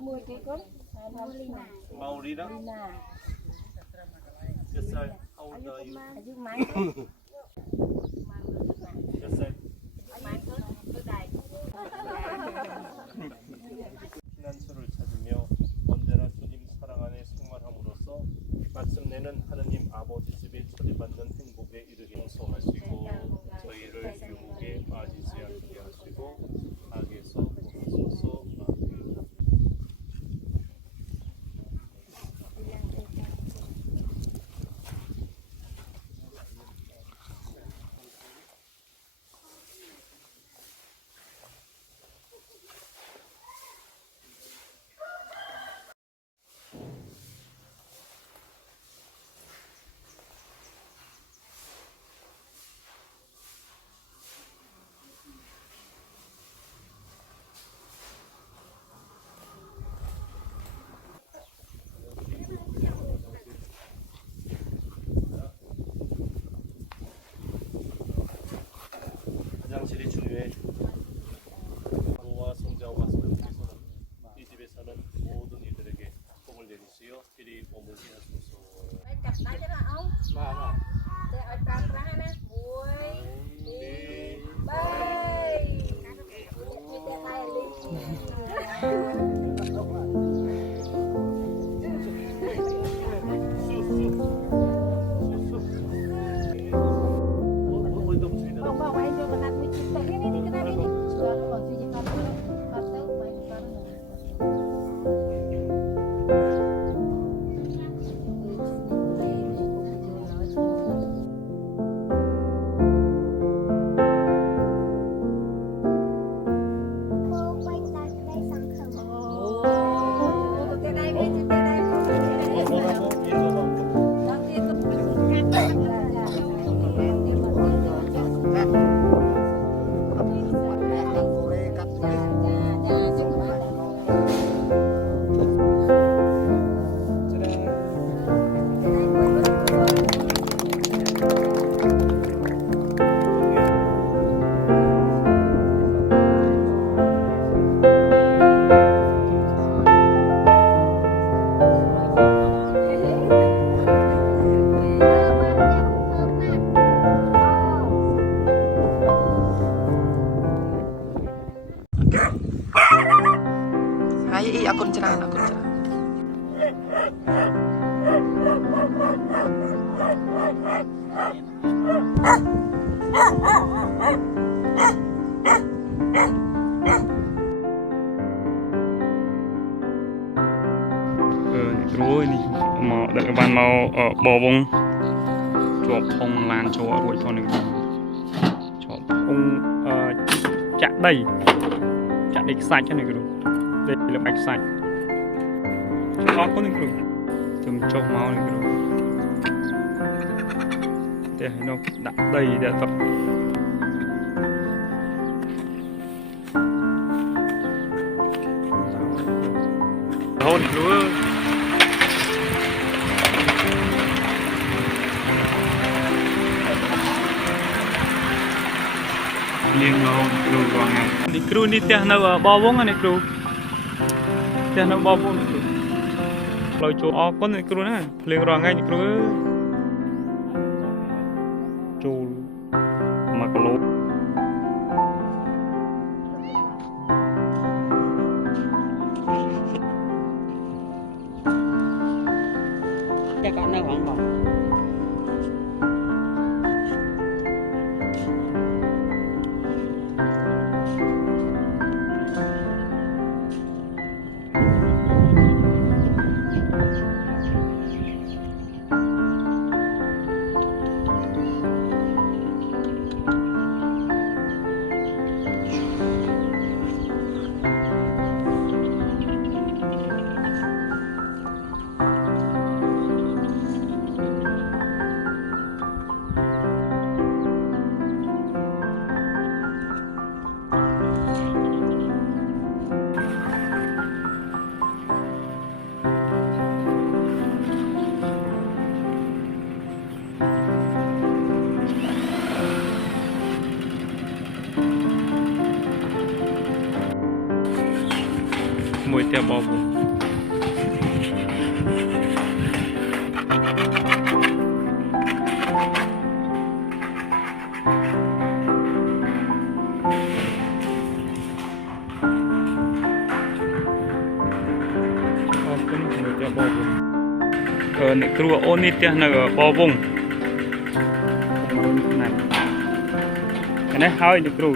Mười cái con Maurina. Yes, sir. How old are you? Yes, sir. 피난처를 찾으며 언제나 주님 사랑 안에 생활함으로써 마침내는 하느님 아버지 집에 초대받는 행복에 이르게 용서하시고 저희를 유혹에 빠지지 않게 하시고 악에서 구하소서. 화장실이 중요해. 부모와 성자와 성령께서는 이 집에 사는 모든 이들에게 복을 내리시어 이리 머물게 하소서. Akun cerah. Rồi đi mà đợi các bạn mau bò bông chụp phong lan cho ruồi con đừng chụp phong chặt đầy sạch cho này cái đây là bạch sạch có những cái chùm trâu máu này cái để nó đặt đầy để tập hôn lúa liên ngôn luôn còn ngày đi kêu đi tiền nào bao vốn anh kêu tiền nào bao vốn kêu lôi chỗ ó con này kêu nè liên còn ngay kêu chỗ mặc lố các bạn nào không bảo ផ្ទះបវងអ្នកគ្រូអូននេះផ្ទះនៅបវងណាស់នេះហើយអ្នកគ្រូ